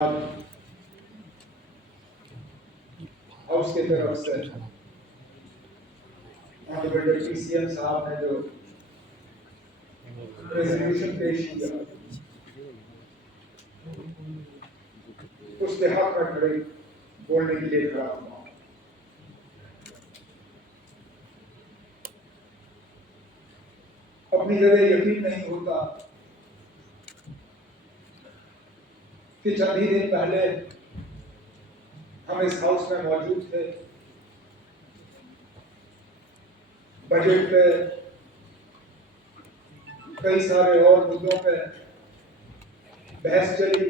House की तरफ से ऑनरेबल पीसीएम साहब ने जो रेजोल्यूशन पेश किया उसके हक में खड़े बोलने के लिए खड़ा हुआ। अपनी जगह यकीन नहीं होता कि चंद ही दिन पहले हम इस हाउस में मौजूद थे, बजट पे कई सारे और मुद्दों पे बहस चली।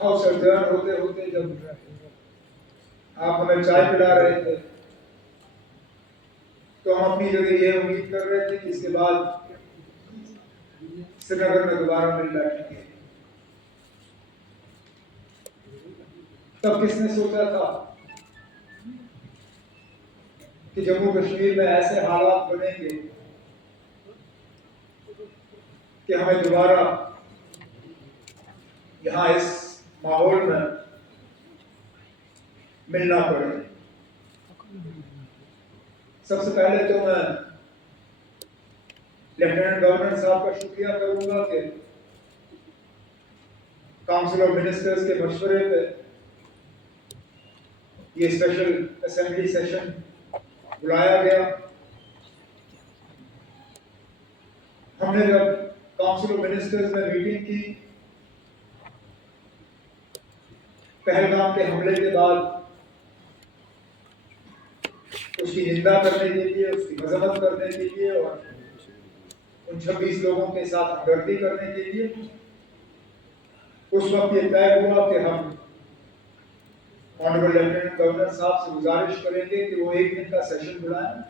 हाउस अडजर्न होते होते जब आप हमें चाय पिला रहे थे तो हम अपनी जगह ये उम्मीद कर रहे थे कि इसके बाद श्रीनगर में दोबारा मिल बैठेंगे। तब किसने सोचा था कि जम्मू कश्मीर में ऐसे हालात बनेंगे कि हमें दोबारा यहाँ इस माहौल में मिलना पड़े। सबसे पहले तो मैं लेफ्टिनेंट गवर्नर साहब का शुक्रिया करूंगा कि काउंसिल ऑफ मिनिस्टर्स के मशवरे पे ये स्पेशल असेंबली सेशन बुलाया गया। हमने जब काउंसिल ऑफ मिनिस्टर्स में मीटिंग की, पहलगाम के हमले के बाद उसकी निंदा करने के लिए, उसकी मजम्मत करने के लिए और उन 26 लोगों के साथ हमदर्दी करने के लिए उस वक्त ये तय हुआ कि हम ऑनरेबल लेफ्टिनेंट गवर्नर साहब से गुजारिश करेंगे कि वो एक दिन का सेशन बुलाएं।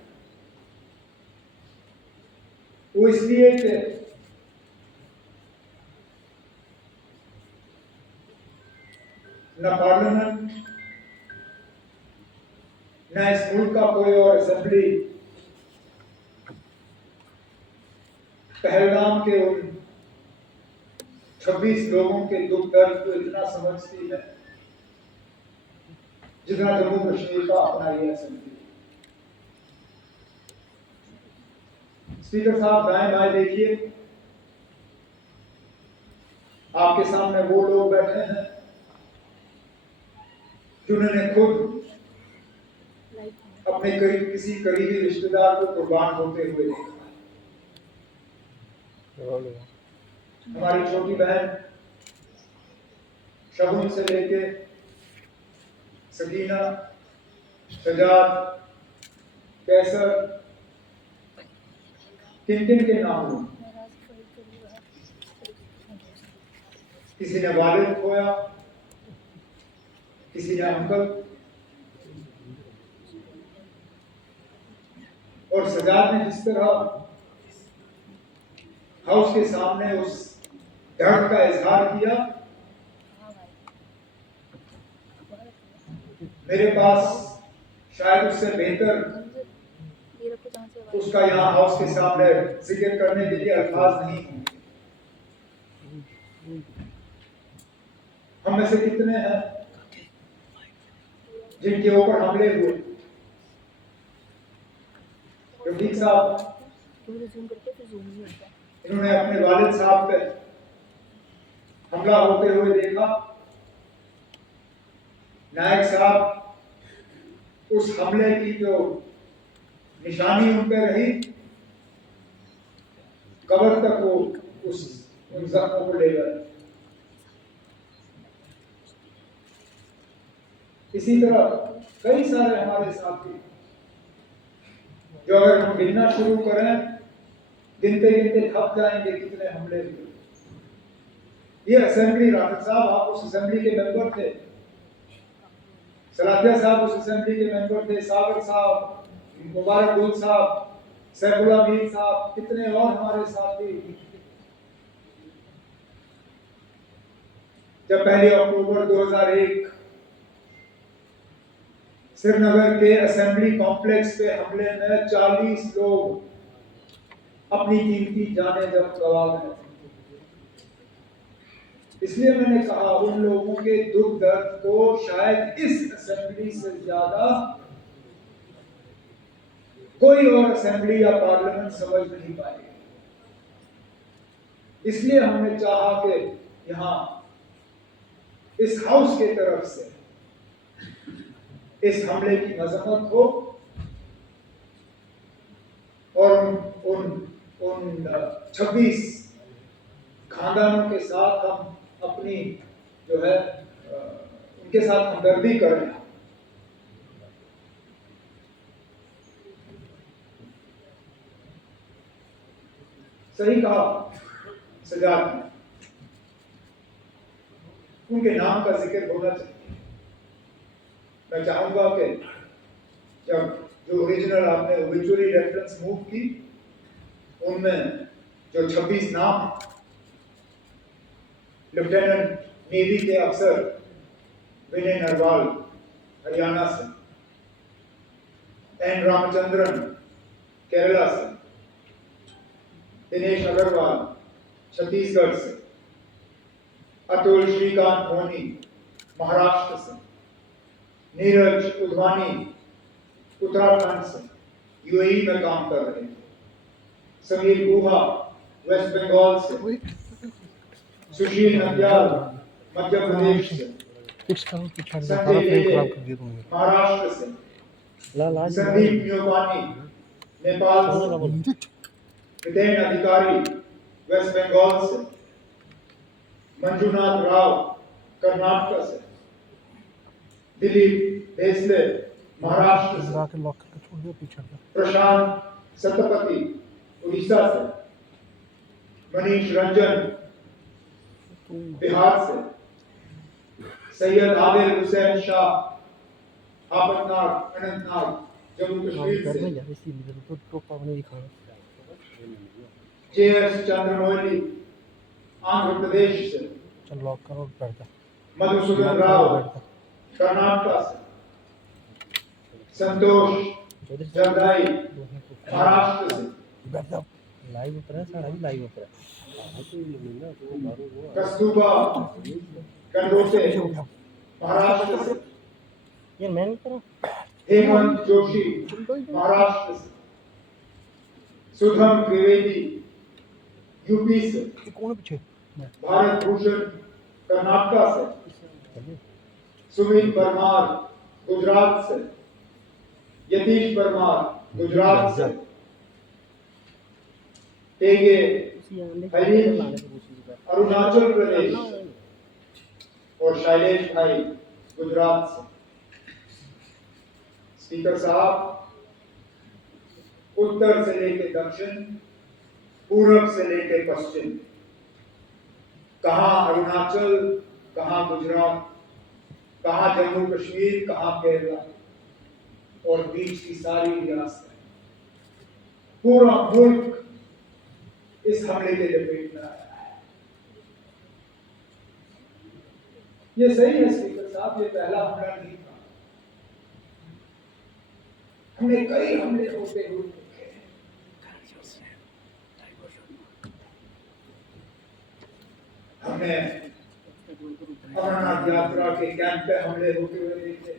वो इसलिए कि न पार्लियामेंट न इस मुल्क का कोई और असेंबली पहलगाम के उन 26 लोगों के दुख दर्द को इतना समझती है जितना जम्मू कश्मीर का अपना ये असेंबली। स्पीकर साहब दाएं बाएं देखिए, आपके सामने वो लोग बैठे हैं जिन्होंने खुद अपने किसी करीबी रिश्तेदार को कुर्बान होते हुए देखा। हमारी छोटी बहन शगुन से लेके सकीना, सजाद, कैसर, किन के नाम हो। किसी ने वालिद खोया, किसी ने अंकल, और सजाद ने जिस तरह हाउस के सामने उस दर्द का इजहार किया, मेरे पास शायद उससे बेहतर उसका यहाँ हाउस के सामने जिक्र करने के लिए अल्फाज नहीं होंगे। हम में से कितने हैं जिनके ऊपर हमले हुए। रफीक साहब इन्होंने अपने वालिद साहब पे हमला होते हुए देखा। नायक साहब उस हमले की जो निशानी उन पे रही, कब्र तक वो उन जख्मों को ले गए। इसी तरह कई सारे हमारे साथी जो अगर हम गिनना शुरू करें, गिनते गिनते थक जाएंगे कितने हमले हुए। ये असेंबली, राशिद साहब आप उस असेंबली के मेंबर थे, सलातिया साहब उस असेंबली के मेंबर थे, सागर साहब, मुबारक गुल साहब, सैफुल्लाह मीर साहब, कितने और हमारे साथी। जब 1 अक्टूबर 2001 श्रीनगर के असेंबली कॉम्प्लेक्स पे हमले में 40 लोग अपनी कीमती जानें जब गवा गए, इसलिए मैंने कहा उन लोगों के दुख दर्द को शायद इस असेंबली से ज्यादा कोई और असेंबली या पार्लियामेंट समझ नहीं पाएगी। इसलिए हमने चाहा कि यहां इस हाउस की तरफ से इस हमले की मजम्मत हो और उन उन 26 खानदानों के साथ हम अपनी जो है उनके साथ हमदर्दी करें। सही कहा सजाद ने, उनके नाम का जिक्र होना चाहिए। मैं चाहूंगा कि जब जो ओरिजिनल आपने ओबिचुरी रेफरेंस मूव की उनमें जो 26 नाम लेफ्टिनेंट नेवी के अफसर विनय नरवाल हरियाणा से, एन रामचंद्रन केरला से, दिनेश अग्रवाल छत्तीसगढ़ से, अतुल श्रीकांत धोनी महाराष्ट्र से, नीरज उधवानी उत्तराखंड से यूएई में काम कर रहे थे, समीर गुहा वेस्ट बंगाल से, सुशील नंदयाल मध्य प्रदेश से, संजय लेले महाराष्ट्र से, संदीप न्योपानी नेपाल से, विदेन अधिकारी वेस्ट बंगाल से, मंजुनाथ राव कर्नाटक से, दिलीप देसले महाराष्ट्र से, प्रशांत सतपति उड़ीसा से, मनीष रंजन बिहार से, सैयद आदिल हुसैन शाह आपतनाग अनंतनाग जम्मू कश्मीर से, जेएस चंद्रमौली आंध्र प्रदेश से, मधुसूदन राव कर्नाटक से, संतोष जगदाई महाराष्ट्र से, लाइव उतरा सारा भी लाइव उतरा कस्तूरबा गंडोसे महाराष्ट्र से, ये मैं करो हेमंत जोशी महाराष्ट्र से, सुधम द्विवेदी यूपी से, कौन पीछे भारत भूषण कर्नाटक से, सुमित परमार गुजरात से, यतीश परमार गुजरात से, तेगे हलीम अरुणाचल प्रदेश और शैलेश भाई गुजरात से। स्पीकर साहब, उत्तर से लेकर दक्षिण, पूर्व से लेकर पश्चिम, कहां अरुणाचल, कहां गुजरात, कहां जम्मू कश्मीर, कहां केरला और बीच की सारी रियासतें, पूरा मुल्क इस हमले के लपेट में आया है। ये सही है स्पीकर साहब, ये पहला हमला नहीं था। हमने कई हमले होते हुए देखे। हमने अमरनाथ यात्रा के कैंप पे हमले होते हुए देखे।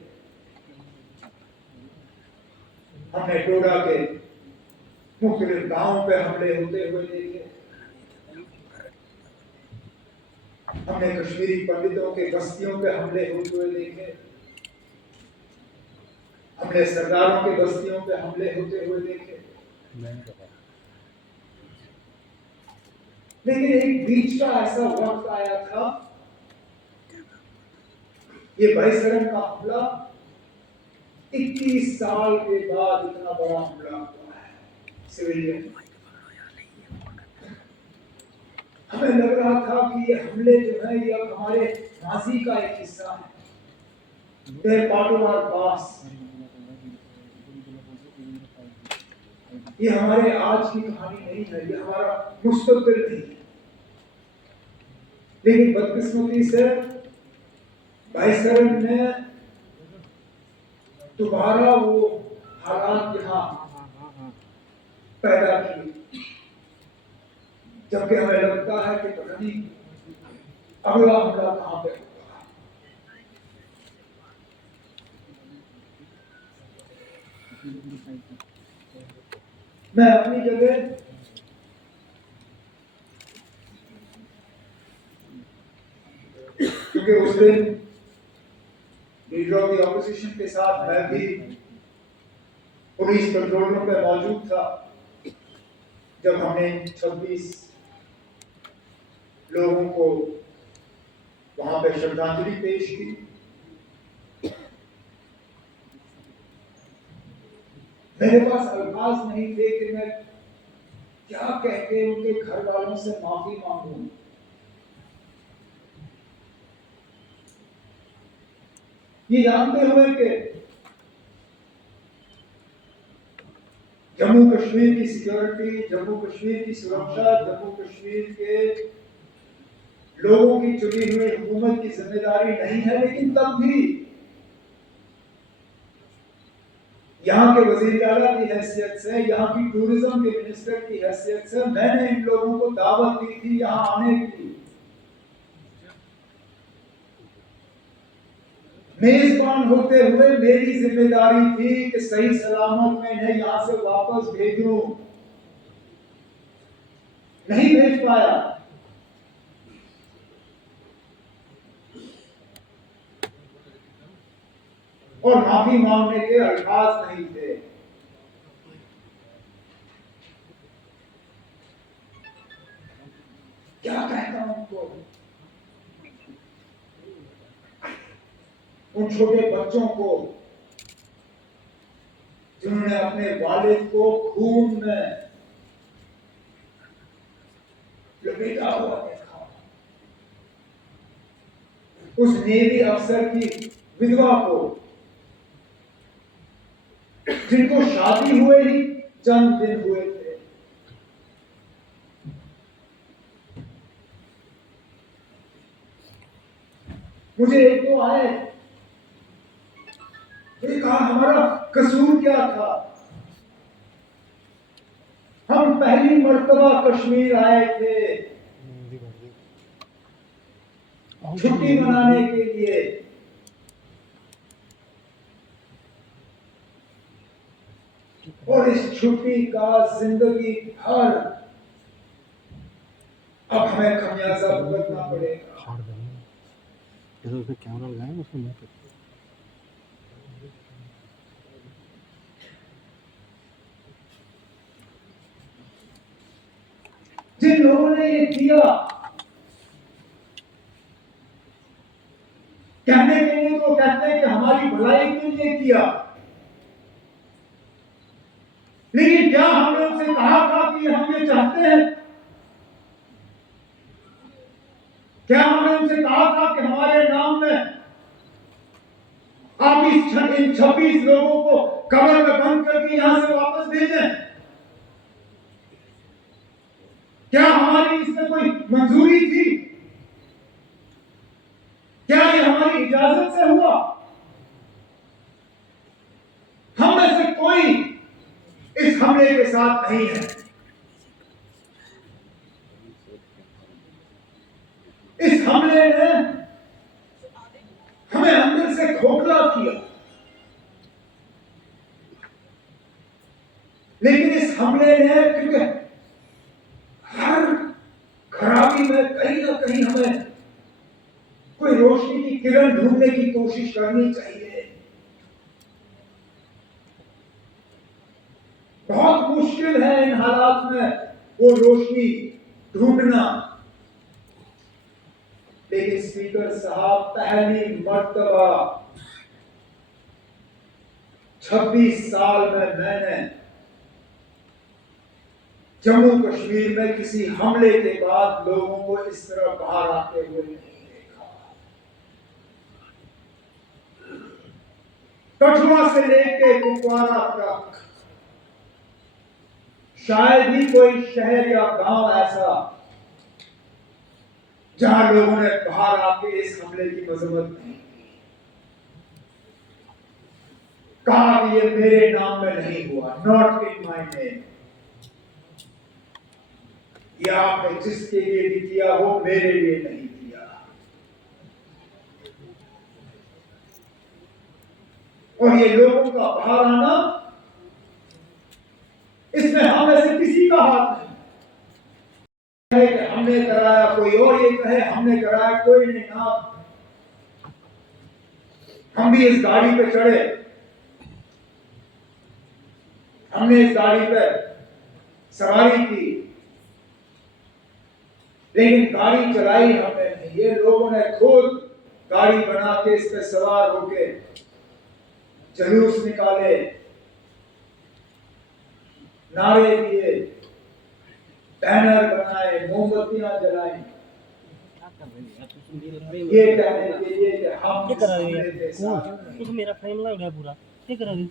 हमने टोडा के मुख्तलिफ गांवों पे हमले होते हुए देखे। हमने कश्मीरी पंडितों के बस्तियों पे हमले होते हुए देखे। हमने सरदारों के बस्तियों पे हमले होते हुए देखे। लेकिन एक बीच का ऐसा वक्त आया था, ये भाईसरन का हमला 21 साल के बाद इतना बड़ा हमला हुआ है सिविलियन। हमें लग रहा था कि ये हमले जो है ये हमारे माजी का एक हिस्सा है। ये हमारे आज की कहानी नहीं है, ये हमारा मुस्तकबिल नहीं है। लेकिन बदकिस्मती से भाईसरन ने दोबारा वो हालात यहाँ पैदा किए, जबकि हमें लगता है कि पता नहीं अगला हमला कहां पे होगा? मैं अपनी जगह क्योंकि उस दिन लीडर ऑफ द ऑपोजिशन के साथ मैं भी पुलिस कंट्रोल रूम में मौजूद था जब हमने 26 लोगों को वहां पे श्रद्धांजलि पेश की। मेरे पास अल्फाज नहीं थे कि मैं क्या कह के उनके घर वालों से माफी मांगूं। ये जानते हुए कि जम्मू कश्मीर की सिक्योरिटी, जम्मू कश्मीर की सुरक्षा, जम्मू कश्मीर के लोगों की चुनी हुई हुकूमत की जिम्मेदारी नहीं है, लेकिन तब भी यहाँ के वजीर आला की हैसियत से, यहाँ की टूरिज्म के मिनिस्टर की हैसियत से मैंने इन लोगों को दावत दी थी यहाँ आने की। मेजबान होते हुए मेरी जिम्मेदारी थी कि सही सलामत में इन्हें यहां से वापस भेजूं। नहीं भेज पाया। और माफी मांगने के अल्फाज नहीं थे। क्या कहता हूं उनको? उन छोटे बच्चों को जिन्होंने अपने वालिद को खून में लपेटा हुआ देखा, उस नेवी अफसर की विधवा को जिनको शादी हुए ही चंद दिन हुए थे, मुझे एक तो आए, कहा हमारा कसूर क्या था? हम पहली मर्तबा कश्मीर आए थे छुट्टी मनाने के लिए, और इस छुट्टी का जिंदगी भर अब हमें खमियाजा भुगतना पड़ेगा। कैमरा लगाए उसमें मुंह पे। जिन लोगों ने ये किया, कहने के लिए तो कहते हैं कि हमारी भलाई के लिए किया, लेकिन क्या हमने उनसे कहा था कि हम ये चाहते हैं? क्या हमने उनसे कहा था कि हमारे नाम में आप इन 26 लोगों को कब्र में बंद करके यहां से वापस भेजें? क्या हमारी इसमें कोई मंजूरी थी? क्या ये हमारी इजाजत से हुआ? हम में से कोई इस हमले के साथ नहीं है। इस हमले ने हमें अंदर से खोखला किया, लेकिन इस हमले ने, क्योंकि हर खराबी में कहीं ना कहीं हमें कोई रोशनी की किरण ढूंढने की कोशिश करनी चाहिए। बहुत मुश्किल है इन हालात में वो रोशनी ढूंढना, लेकिन स्पीकर साहब पहली मर्तबा 26 साल में मैंने जम्मू कश्मीर में किसी हमले के बाद लोगों को इस तरह बाहर आते हुए नहीं देखा। कठुआ से लेके कुपवारा तक शायद ही कोई शहर या गांव ऐसा जहां लोगों ने बाहर आके इस हमले की मजम्मत नहीं की, कहा कि ये मेरे नाम में नहीं हुआ, नॉट इन माय नेम। ये आपने जिसके लिए भी किया वो मेरे लिए नहीं किया। और ये लोगों का बाहर आना, इसमें हम में से किसी का हाथ नहीं है कि हमने कराया, कोई और ये कहे हमने कराया, कोई नहीं। ना, हम भी इस गाड़ी पे चढ़े, हमने इस गाड़ी पे सवारी की, लेकिन गाड़ी चलाई हमने नहीं, ये लोगों ने खुद गाड़ी बना के इस पे सवार होके जुलूस निकाले, नारे दिए, बैनर बनाए, मोमबत्तियां जलाई, ये कहने के लिए कि हम क्या करा रही हमले के है साथ कौन तू तो मेरा फ्रेम लग रहा है पूरा क्या करा रही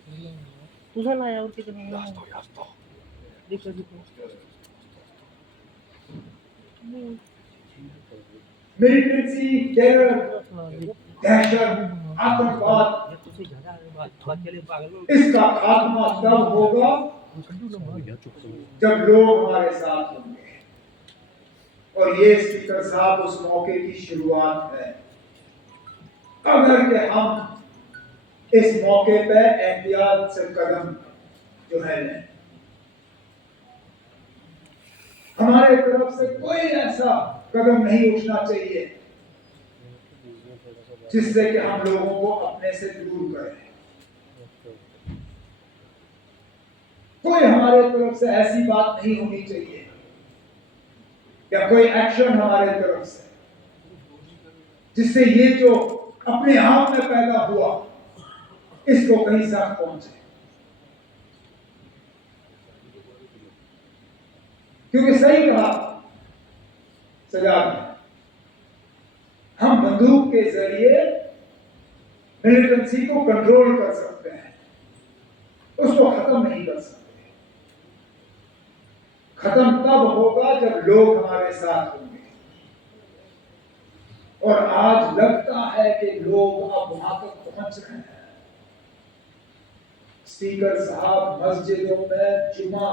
तू सा लाया और क्या कर रहा है देखो देखो मिलिटेंसी, टेरर, दहशत, आतंकवाद, इसका खात्मा तब होगा जब लोग हमारे साथ होंगे। और ये स्पीकर साहब उस मौके की शुरुआत है। अगर के हम इस मौके पे एहतियात से कदम जो है लें, हमारे तरफ से कोई ऐसा कदम नहीं उठना चाहिए जिससे कि हम लोगों को अपने से दूर करें। कोई हमारे तरफ से ऐसी बात नहीं होनी चाहिए या कोई एक्शन हमारे तरफ से जिससे ये जो अपने आप में पैदा हुआ इसको कहीं तक पहुंचे। क्योंकि सही कहा सजाद ने, हम बंदूक के जरिए मिलिटेंसी को कंट्रोल कर सकते हैं, उसको खत्म नहीं कर सकते। खत्म तब होगा जब लोग हमारे साथ होंगे। और आज लगता है कि लोग अब वहां तक पहुंच रहे हैं। स्पीकर साहब, मस्जिदों में जुमा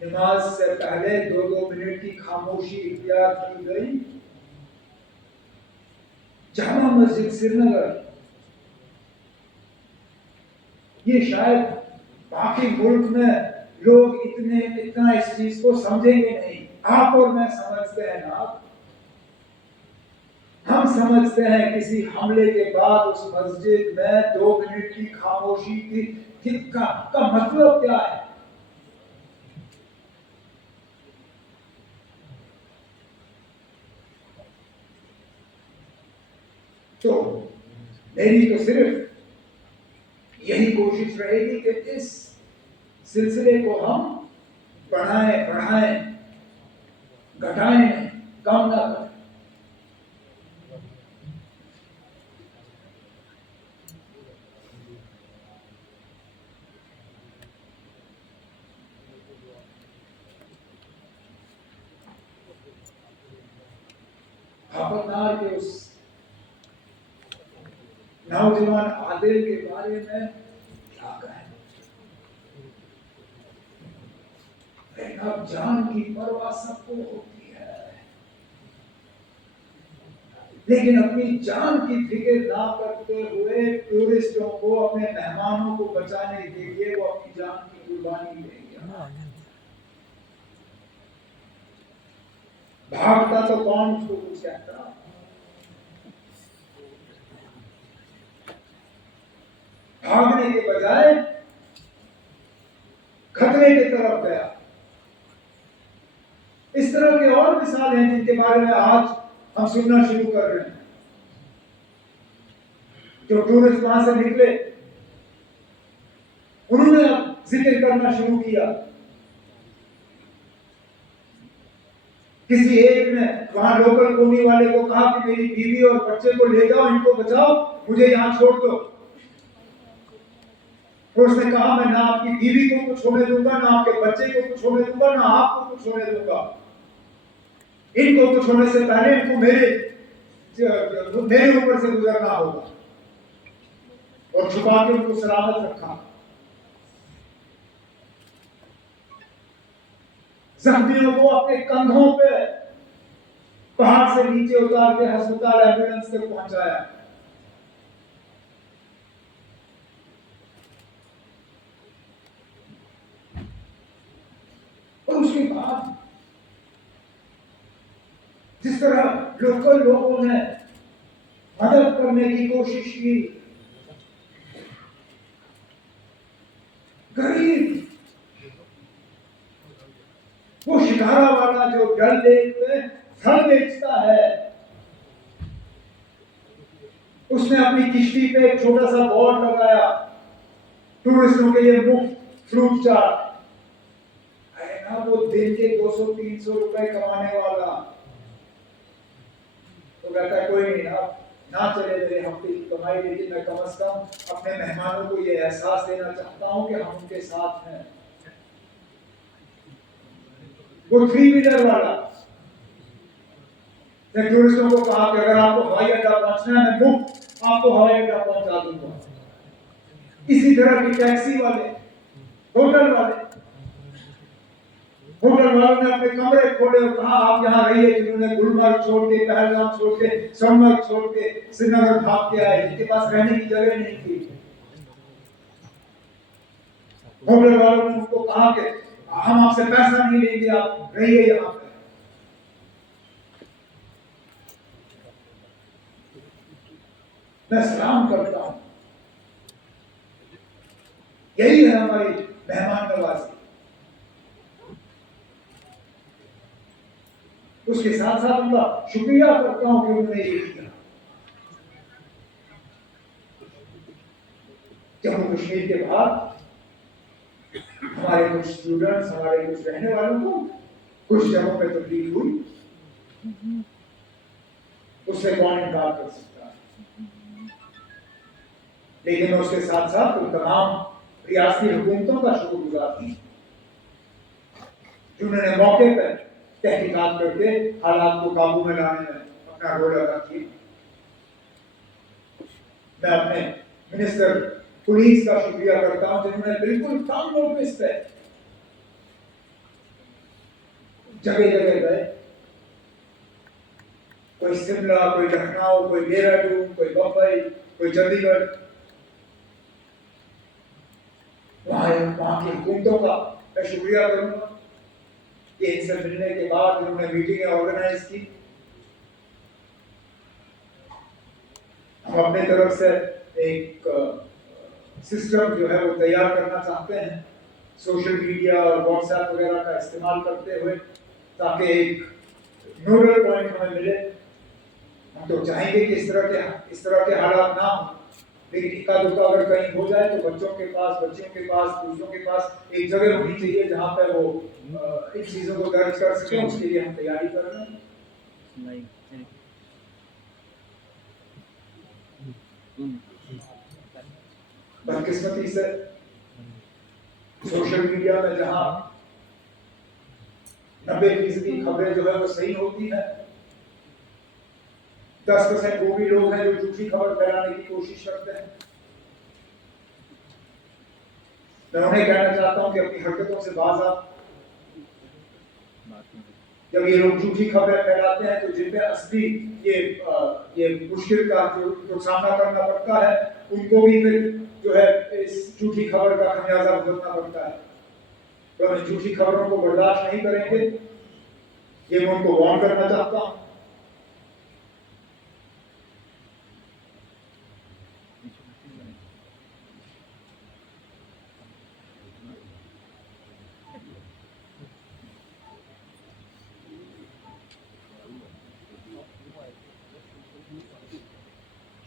नमाज से पहले 2-2 मिनट की खामोशी इख्तियार की गई। जामा मस्जिद श्रीनगर, ये शायद बाकी मुल्क में लोग इतना इस चीज को समझेंगे नहीं। आप और मैं समझते हैं ना, हम समझते हैं किसी हमले के बाद उस मस्जिद में 2 मिनट की खामोशी का मतलब क्या है। तो मेरी तो सिर्फ यही कोशिश रहेगी कि इस सिलसिले को हम बढ़ाएं, घटाएं नहीं, कम ना करें। भापतनार के उस नौजवान आदिल के बारे में क्या कहें। अब जान की परवाह सबको होती है, लेकिन अपनी जान की फिक्र ना करते हुए टूरिस्टों को, अपने मेहमानों को बचाने के लिए वो अपनी जान की कुर्बानी देंगे। भागता तो कौन उसको कुछ कहता। भागने के बजाय खतरे की तरफ गया। इस तरह के और मिसाल हैं जिनके बारे में आज हम सुनना शुरू कर रहे हैं। जो टूरिस्ट वहां से निकले, उन्होंने अब जिक्र करना शुरू किया। किसी एक ने वहां लोकल कॉलोनी वाले को कहा कि मेरी बीवी और बच्चे को ले जाओ, इनको बचाओ, मुझे यहां छोड़ दो। और उसने कहा मैं ना आपकी बीवी को कुछ होने दूंगा, ना आपके बच्चे को कुछ होने दूंगा, ना आपको कुछ होने दूंगा। इनको कुछ होने से पहले इनको मेरे ऊपर से गुजरना होगा। और छुपा के उनको सलामत रखा। जख्मियों को अपने कंधों पे पहाड़ से नीचे उतार के अस्पताल एम्बुलेंस तक पहुंचाया। जिस तरह लोकल लोगों ने मदद करने की कोशिश की, गरीब, वो शिकारा वाला जो डल लेक में फल बेचता है, उसने अपनी किश्ती पे एक छोटा सा बोर्ड लगाया, टूरिस्टों के लिए मुफ्त फ्रूट चाट। है ना, वो दिन के 200-300 रुपए कमाने वाला, तो कहता है कोई नहीं ना चले मेरे हफ्ते की कमाई, लेकिन मैं कम से कम अपने मेहमानों को ये एहसास देना चाहता हूं कि हम उनके साथ हैं। वो 3 व्हीलर वाला ने टूरिस्टों को कहा कि अगर आपको हवाई अड्डा पहुंचना है, मैं मुफ्त आपको हवाई अड्डा पहुंचा दूंगा। इसी तरह की टैक्सी वाले, होटल वाले, होटल वालों ने अपने कमरे खोले और कहा आप यहाँ रहिए। जिन्होंने गुलमर्ग छोड़ के, पहलगाम छोड़ के, सोनमर्ग छोड़ के श्रीनगर भाग के आए, जिनके पास रहने की जगह नहीं थी, होटल वालों ने उनको कहा कि हम आपसे पैसा नहीं लेंगे, आप रहिए यहाँ पे। मैं सलाम करता हूं, यही है हमारी मेहमान नवाजी। उसके साथ साथ उनका शुक्रिया करता हूं कि उन्होंने ये किया। जम्मू कश्मीर के बाद हमारे कुछ स्टूडेंट्स, हमारे कुछ रहने वालों को कुछ जगहों पे तकलीफ हुई, उससे कौन इनकार कर सकता है। लेकिन उसके साथ साथ उन तमाम रियासती हुकूमतों का शुक्रगुजार थी जिन्होंने मौके पर तहकीकात करके हालात को काबू में लाने में अपना रोल अदा किया। मैं अपने मिनिस्टर पुलिस का शुक्रिया करता हूं जिन्होंने बिल्कुल कम नोटिस पे जगह जगह गए, कोई शिमला, कोई लखनऊ, कोई देहरादून, कोई बम्बई, कोई चंडीगढ़, वहां की हुकूमतों का मैं शुक्रिया करूंगा कि इनसे मिलने के बाद उन्होंने मीटिंगें ऑर्गेनाइज की। हम अपने तरफ से एक सिस्टम जो है वो तैयार करना चाहते हैं, सोशल मीडिया और व्हाट्सएप वगैरह का इस्तेमाल करते हुए, ताकि एक नोडल पॉइंट हमें मिले। हम तो चाहेंगे कि इस तरह के हालात ना हो, लेकिन इक्का दुक्का अगर कहीं हो जाए तो बच्चों के पास, दूसरों के पास एक जगह होनी चाहिए जहां पर वो इन चीजों को दर्ज कर सकें। उसके लिए हम तैयारी कर रहे हैं। बदकिस्मती से सोशल मीडिया में जहां 90% खबरें जो है वो सही होती है, 10% वो भी लोग हैं जो झूठी खबर फैलाने की कोशिश करते हैं। मैं उन्हें कहना चाहता हूं कि अपनी हरकतों से बाज आ। जब ये लोग झूठी खबरें फैलाते हैं तो जिन पे असली ये मुश्किल का जो सामना करना पड़ता है, उनको भी फिर जो है इस झूठी खबर का खमियाजा भुगतना पड़ता है। तो हम झूठी खबरों को बर्दाश्त नहीं करेंगे, ये मैं उनको वार्न करना चाहता हूं।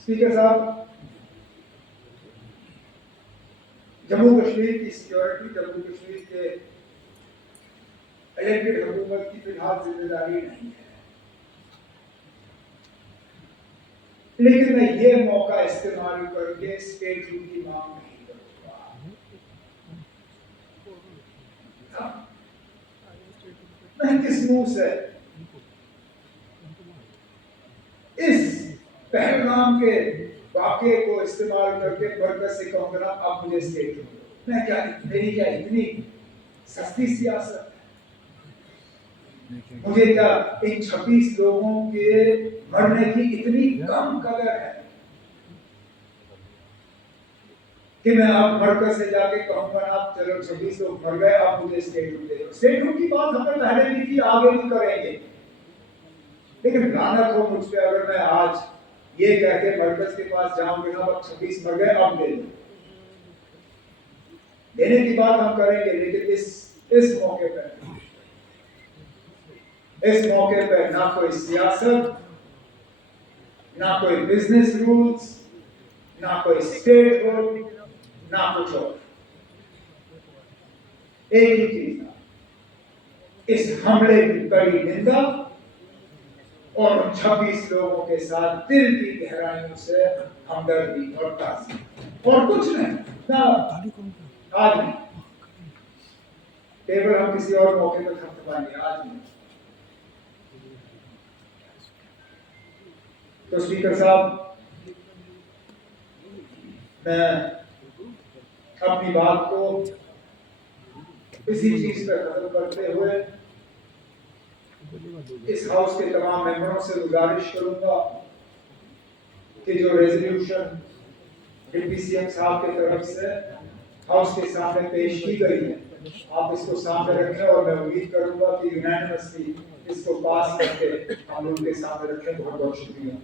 स्पीकर साहब, जम्मू कश्मीर की सिक्योरिटी जम्मू कश्मीर के इलेक्टेड हुकूमत की फिलहाल जिम्मेदारी नहीं है, लेकिन मैं ये मौका इस्तेमाल करके स्टेट रूल की मांग नहीं करूंगा। मैं किस मुंह से इस पहलगाम के वाकये को इस्तेमाल करके बरकत से कहूंगा आप मुझे स्टेट रूल दो। मैं क्या, मेरी क्या इतनी सस्ती सियासत है? मुझे क्या इन 26 लोगों के मरने की इतनी कम कदर है कि मैं आप मरकज से जाके कहूंगा आप चलो 26 लोग मर गए, आप मुझे स्टेट रूल दे दो। स्टेट रूल की बात हमने पहले भी की, आगे भी करेंगे। लेकिन लानत हो मुझ पे अगर मैं आज ये कह के मरकज के पास जाऊं बिना वक्त 26 मर गए अब दे दो। देने की बात हम करेंगे, लेकिन इस मौके पर ना कोई सियासत, ना कोई बिजनेस रूल्स, ना कोई स्टेट रूल, ना कुछ और। एक ही चीज था, इस हमले की कड़ी निंदा और 26 लोगों के साथ दिल की गहराइयों से हमदर्दी और ताज़ी और कुछ नहीं ना। आज नहीं, टेबल हम किसी और मौके पर थपथपाएंगे, आज नहीं। तो स्पीकर साहब, मैं अपनी बात को इसी चीज पर खत्म करते हुए इस हाउस के तमाम मेंबरों से गुजारिश करूंगा कि जो रेजोल्यूशन डिप्टी सीएम साहब की तरफ से हाउस के सामने पेश की गई है, आप इसको सामने रखें और मैं उम्मीद करूंगा कि यूनानिमसली इसको पास करके हम लोग के सामने रखें। बहुत बहुत शुक्रिया।